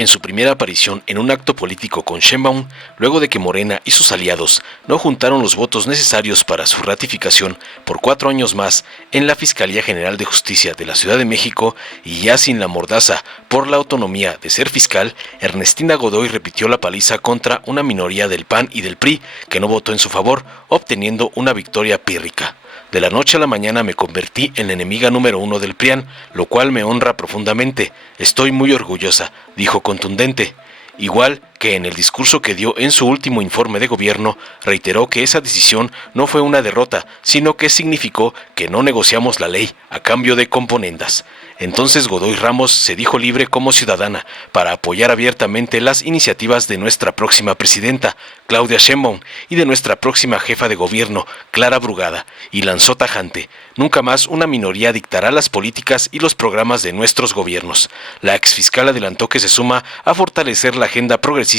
En su primera aparición en un acto político con Sheinbaum, luego de que Morena y sus aliados no juntaron los votos necesarios para su ratificación por 4 años más en la Fiscalía General de Justicia de la Ciudad de México y ya sin la mordaza por la autonomía de ser fiscal, Ernestina Godoy repitió la paliza contra una minoría del PAN y del PRI que no votó en su favor, obteniendo una victoria pírrica. De la noche a la mañana me convertí en la enemiga número 1 del PRIAN, lo cual me honra profundamente. Estoy muy orgullosa, dijo contundente. Igual que en el discurso que dio en su último informe de gobierno, reiteró que esa decisión no fue una derrota, sino que significó que no negociamos la ley a cambio de componendas. Entonces Godoy Ramos se dijo libre como ciudadana para apoyar abiertamente las iniciativas de nuestra próxima presidenta, Claudia Sheinbaum, y de nuestra próxima jefa de gobierno, Clara Brugada, y lanzó tajante: nunca más una minoría dictará las políticas y los programas de nuestros gobiernos. La exfiscal adelantó que se suma a fortalecer la agenda progresista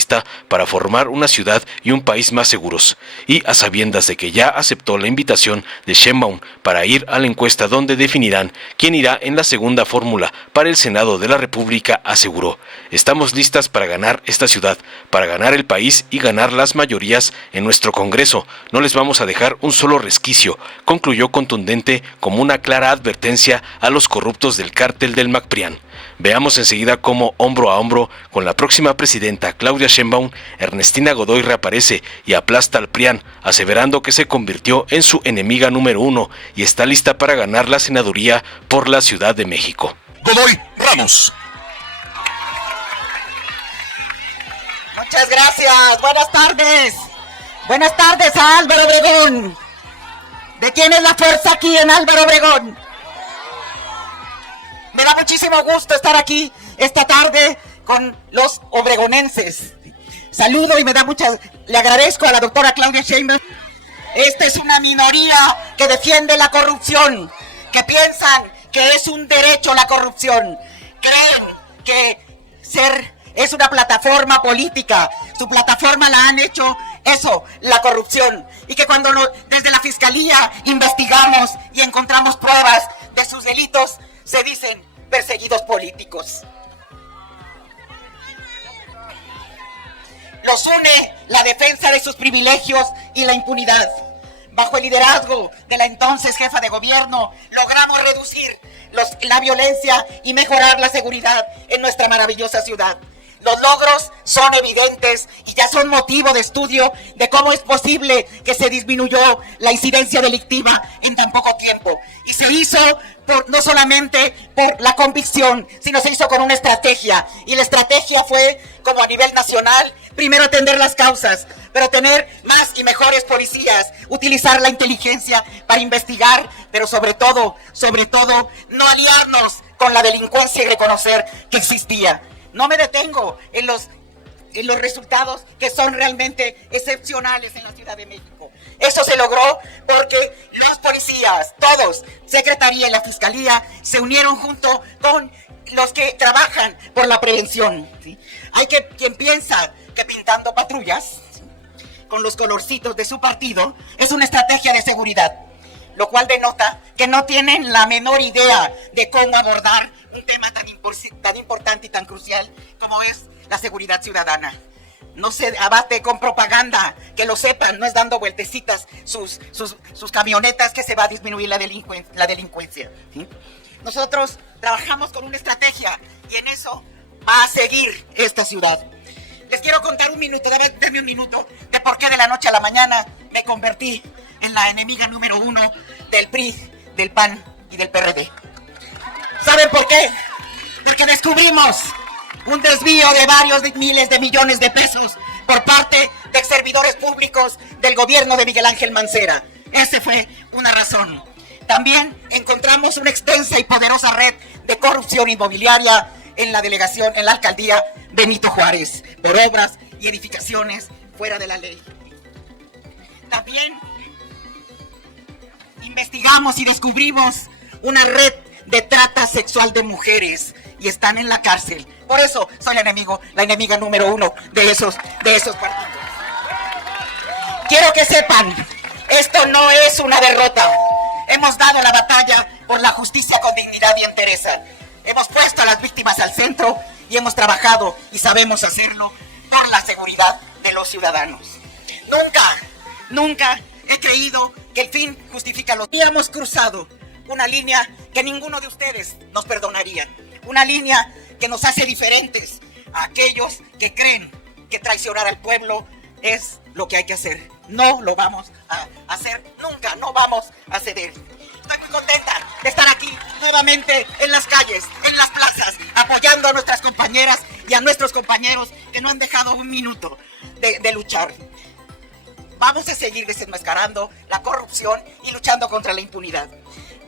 para formar una ciudad y un país más seguros, y a sabiendas de que ya aceptó la invitación de Sheinbaum para ir a la encuesta donde definirán quién irá en la segunda fórmula para el Senado de la República, aseguró: estamos listas para ganar esta ciudad, para ganar el país y ganar las mayorías en nuestro Congreso. No les vamos a dejar un solo resquicio, concluyó contundente como una clara advertencia a los corruptos del cártel del MacPrián. Veamos enseguida cómo, hombro a hombro con la próxima presidenta Claudia Sheinbaum, Ernestina Godoy reaparece y aplasta al PRIAN, aseverando que se convirtió en su enemiga número 1 y está lista para ganar la senaduría por la Ciudad de México. Godoy Ramos. Muchas gracias. Buenas tardes. Buenas tardes a Álvaro Obregón. ¿De quién es la fuerza aquí en Álvaro Obregón? Me da muchísimo gusto estar aquí esta tarde con los obregonenses. Saludo y le agradezco a la doctora Claudia Sheinbaum. Esta es una minoría que defiende la corrupción, que piensan que es un derecho la corrupción. Creen que es una plataforma política. Su plataforma la han hecho eso, la corrupción. Y que cuando desde la fiscalía investigamos y encontramos pruebas de sus delitos, se dicen perseguidos políticos. Los une la defensa de sus privilegios y la impunidad. Bajo el liderazgo de la entonces jefa de gobierno, logramos reducir la violencia y mejorar la seguridad en nuestra maravillosa ciudad. Los logros son evidentes y ya son motivo de estudio de cómo es posible que se disminuyó la incidencia delictiva en tan poco tiempo. Y se hizo no solamente por la convicción, sino se hizo con una estrategia. Y la estrategia fue, como a nivel nacional, primero atender las causas, pero tener más y mejores policías, utilizar la inteligencia para investigar, pero sobre todo, no aliarnos con la delincuencia y reconocer que existía. No me detengo en los resultados que son realmente excepcionales en la Ciudad de México. Eso se logró porque los policías, todos, Secretaría y la Fiscalía, se unieron junto con los que trabajan por la prevención, ¿sí? Hay quien piensa que pintando patrullas, ¿sí?, con los colorcitos de su partido, es una estrategia de seguridad, lo cual denota que no tienen la menor idea de cómo abordar un tema tan importante y tan crucial como es la seguridad ciudadana. No se abate con propaganda, que lo sepan, no es dando vueltecitas sus camionetas que se va a disminuir la delincuencia, ¿sí? Nosotros trabajamos con una estrategia y en eso va a seguir esta ciudad. Les quiero contar un minuto, dame un minuto, de por qué de la noche a la mañana me convertí en la enemiga número 1 del PRI, del PAN y del PRD. ¿Saben por qué? Porque descubrimos un desvío de varios miles de millones de pesos por parte de servidores públicos del gobierno de Miguel Ángel Mancera. Esa fue una razón. También encontramos una extensa y poderosa red de corrupción inmobiliaria en la delegación, en la alcaldía Benito Juárez, por obras y edificaciones fuera de la ley. También investigamos y descubrimos una red de trata sexual de mujeres y están en la cárcel. Por eso soy la enemiga número 1 de esos partidos. Quiero que sepan, esto no es una derrota. Hemos dado la batalla por la justicia con dignidad y entereza. Hemos puesto a las víctimas al centro y hemos trabajado y sabemos hacerlo por la seguridad de los ciudadanos. Nunca he creído que el fin justifica los... Y hemos cruzado una línea que ninguno de ustedes nos perdonaría, una línea que nos hace diferentes a aquellos que creen que traicionar al pueblo es lo que hay que hacer. No lo vamos a hacer nunca, no vamos a ceder. Estoy muy contenta de estar aquí nuevamente en las calles, en las plazas, apoyando a nuestras compañeras y a nuestros compañeros que no han dejado un minuto de luchar. Vamos a seguir desenmascarando la corrupción y luchando contra la impunidad,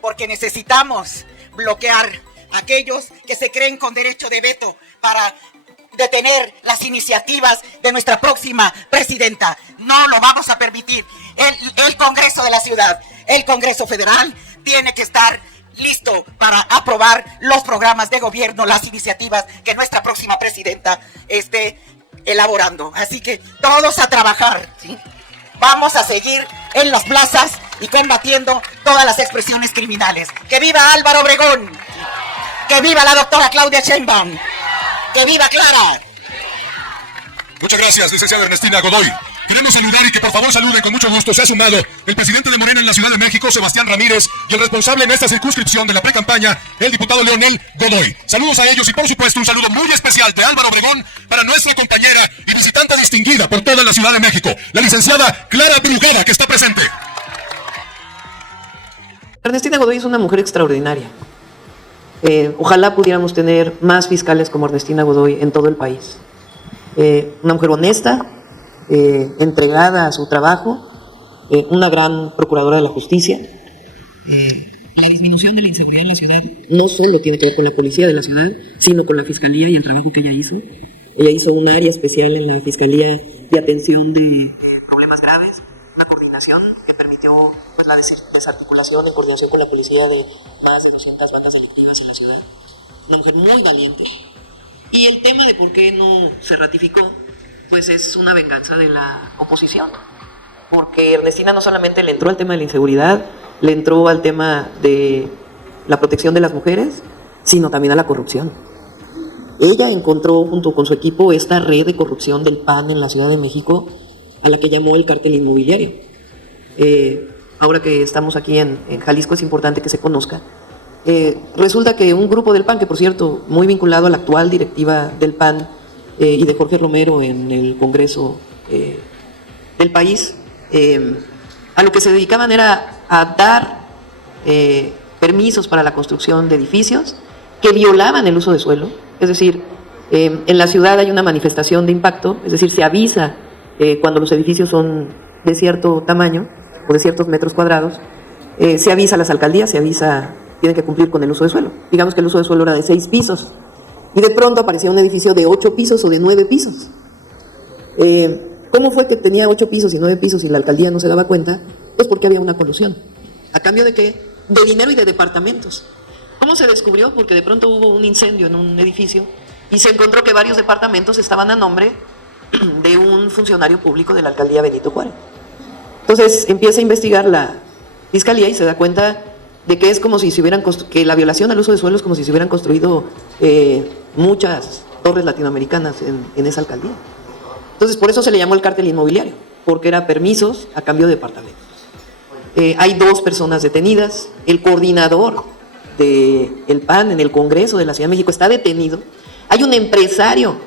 porque necesitamos bloquear a aquellos que se creen con derecho de veto para detener las iniciativas de nuestra próxima presidenta. No lo vamos a permitir. El Congreso de la Ciudad, el Congreso Federal, tiene que estar listo para aprobar los programas de gobierno, las iniciativas que nuestra próxima presidenta esté elaborando. Así que todos a trabajar, ¿sí? Vamos a seguir en las plazas y combatiendo todas las expresiones criminales. ¡Que viva Álvaro Obregón! ¡Que viva la doctora Claudia Sheinbaum! ¡Que viva Clara! Muchas gracias, licenciada Ernestina Godoy. Queremos saludar y que por favor saluden con mucho gusto. Se ha sumado el presidente de Morena en la Ciudad de México, Sebastián Ramírez, y el responsable en esta circunscripción de la precampaña, el diputado Leonel Godoy. Saludos a ellos y por supuesto un saludo muy especial de Álvaro Obregón para nuestra compañera y visitante distinguida por toda la Ciudad de México, la licenciada Clara Brugada, que está presente. Ernestina Godoy es una mujer extraordinaria. Ojalá pudiéramos tener más fiscales como Ernestina Godoy en todo el país. Una mujer honesta, entregada a su trabajo, una gran procuradora de la justicia. La disminución de la inseguridad en la ciudad no solo tiene que ver con la policía de la ciudad, sino con la fiscalía y el trabajo que ella hizo. Ella hizo un área especial en la fiscalía de atención de problemas graves, una coordinación que permitió pues, la desarticulación en coordinación con la policía de más de 200 bandas delictivas en la ciudad. Una mujer muy valiente. Y el tema de por qué no se ratificó, pues es una venganza de la oposición. Porque Ernestina no solamente le entró al tema de la inseguridad, le entró al tema de la protección de las mujeres, sino también a la corrupción. Ella encontró junto con su equipo esta red de corrupción del PAN en la Ciudad de México, a la que llamó el cártel inmobiliario. Ahora que estamos aquí en Jalisco es importante que se conozca. Resulta que un grupo del PAN, que por cierto, muy vinculado a la actual directiva del PAN y de Jorge Romero en el Congreso del país, a lo que se dedicaban era a dar permisos para la construcción de edificios que violaban el uso de suelo. Es decir, en la ciudad hay una manifestación de impacto, es decir, se avisa cuando los edificios son de cierto tamaño o de ciertos metros cuadrados, se avisa a las alcaldías, se avisa, tienen que cumplir con el uso de suelo. Digamos que el uso de suelo era de 6 pisos y de pronto aparecía un edificio de 8 pisos o de 9 pisos. ¿Cómo fue que tenía 8 pisos y 9 pisos y la alcaldía no se daba cuenta? Pues porque había una colusión. ¿A cambio de qué? De dinero y de departamentos. ¿Cómo se descubrió? Porque de pronto hubo un incendio en un edificio y se encontró que varios departamentos estaban a nombre de un funcionario público de la alcaldía Benito Juárez. Entonces empieza a investigar la fiscalía y se da cuenta de que es como si se hubieran que la violación al uso de suelo es como si se hubieran construido muchas torres latinoamericanas en esa alcaldía. Entonces por eso se le llamó el cártel inmobiliario, porque era permisos a cambio de departamentos. Hay 2 personas detenidas, el coordinador del PAN en el Congreso de la Ciudad de México está detenido. Hay un empresario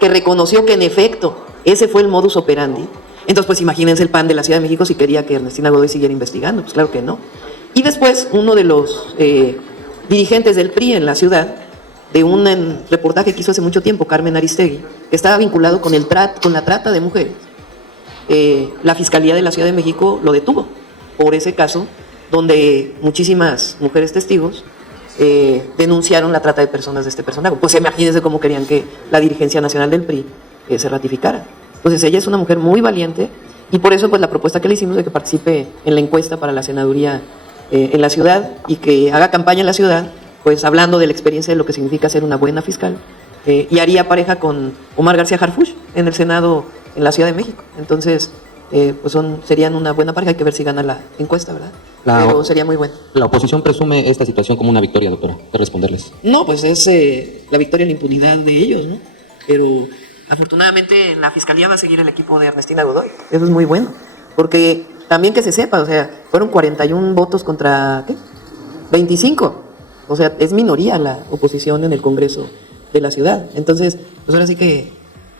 que reconoció que en efecto ese fue el modus operandi. Entonces pues imagínense el PAN de la Ciudad de México si quería que Ernestina Godoy siguiera investigando, pues claro que no. Y después uno de los dirigentes del PRI en la ciudad, de un reportaje que hizo hace mucho tiempo, Carmen Aristegui, que estaba vinculado con la trata de mujeres, la Fiscalía de la Ciudad de México lo detuvo por ese caso, donde muchísimas mujeres testigos denunciaron la trata de personas de este personaje. Pues imagínense cómo querían que la dirigencia nacional del PRI se ratificara. Entonces ella es una mujer muy valiente y por eso pues la propuesta que le hicimos de que participe en la encuesta para la senaduría en la ciudad y que haga campaña en la ciudad, pues hablando de la experiencia de lo que significa ser una buena fiscal, y haría pareja con Omar García Harfuch en el Senado en la Ciudad de México. Entonces pues serían una buena pareja. Hay que ver si gana la encuesta, ¿verdad? Pero sería muy bueno. La oposición presume esta situación como una victoria, doctora. ¿Qué responderles? No, pues es la victoria en la impunidad de ellos, ¿no? Pero afortunadamente en la fiscalía va a seguir el equipo de Ernestina Godoy. Eso es muy bueno. Porque también que se sepa, o sea, fueron 41 votos contra, ¿qué? 25. O sea, es minoría la oposición en el Congreso de la ciudad. Entonces, pues ahora sí que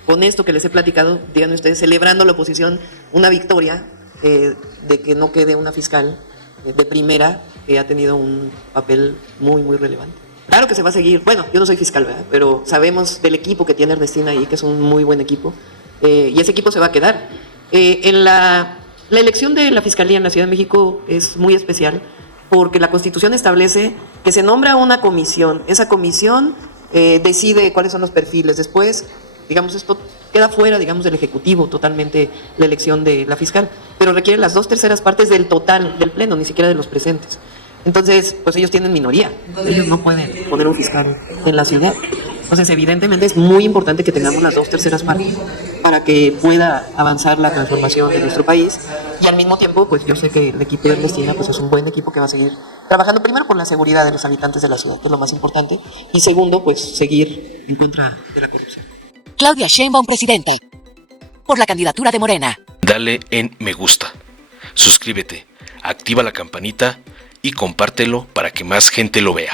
con esto que les he platicado, digan ustedes, celebrando la oposición una victoria de que no quede una fiscal de primera que ha tenido un papel muy, muy relevante. Claro que se va a seguir. Bueno, yo no soy fiscal, ¿verdad? Pero sabemos del equipo que tiene Ernestina ahí, que es un muy buen equipo, y ese equipo se va a quedar. En la elección de la fiscalía en la Ciudad de México es muy especial porque la Constitución establece que se nombra una comisión. Esa comisión decide cuáles son los perfiles. Después, digamos, esto queda fuera, digamos, del Ejecutivo totalmente la elección de la fiscal, pero requiere las 2/3 partes del total del Pleno, ni siquiera de los presentes. Entonces, pues ellos tienen minoría. Ellos no pueden poner un fiscal en la ciudad. Entonces, evidentemente es muy importante que tengamos las 2/3 partes para que pueda avanzar la transformación de nuestro país. Y al mismo tiempo, pues yo sé que el equipo de Ernestina pues es un buen equipo que va a seguir trabajando primero por la seguridad de los habitantes de la ciudad, que es lo más importante, y segundo, pues seguir en contra de la corrupción. Claudia Sheinbaum, presidenta. Por la candidatura de Morena. Dale en me gusta, suscríbete, activa la campanita y compártelo para que más gente lo vea.